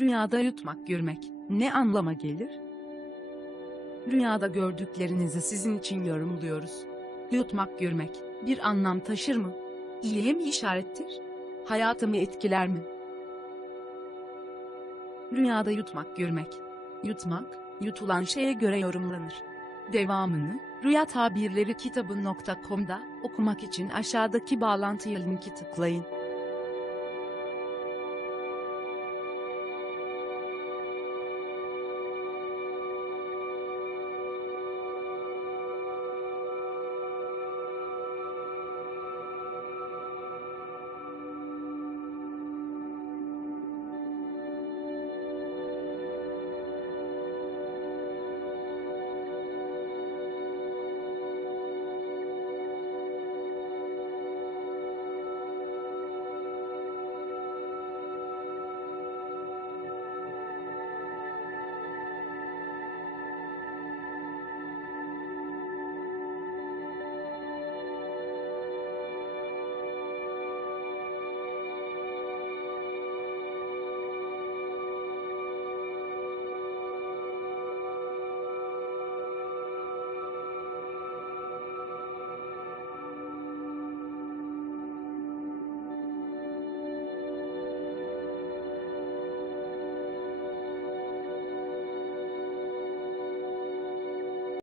Rüyada yutmak görmek ne anlama gelir? Rüyada gördüklerinizi sizin için yorumluyoruz. Yutmak görmek bir anlam taşır mı? İyiye mi işarettir? Hayatımı etkiler mi? Rüyada yutmak görmek. Yutmak, yutulan şeye göre yorumlanır. Devamını, Rüya Tabirleri kitabı.com'da okumak için aşağıdaki bağlantıya linki tıklayın.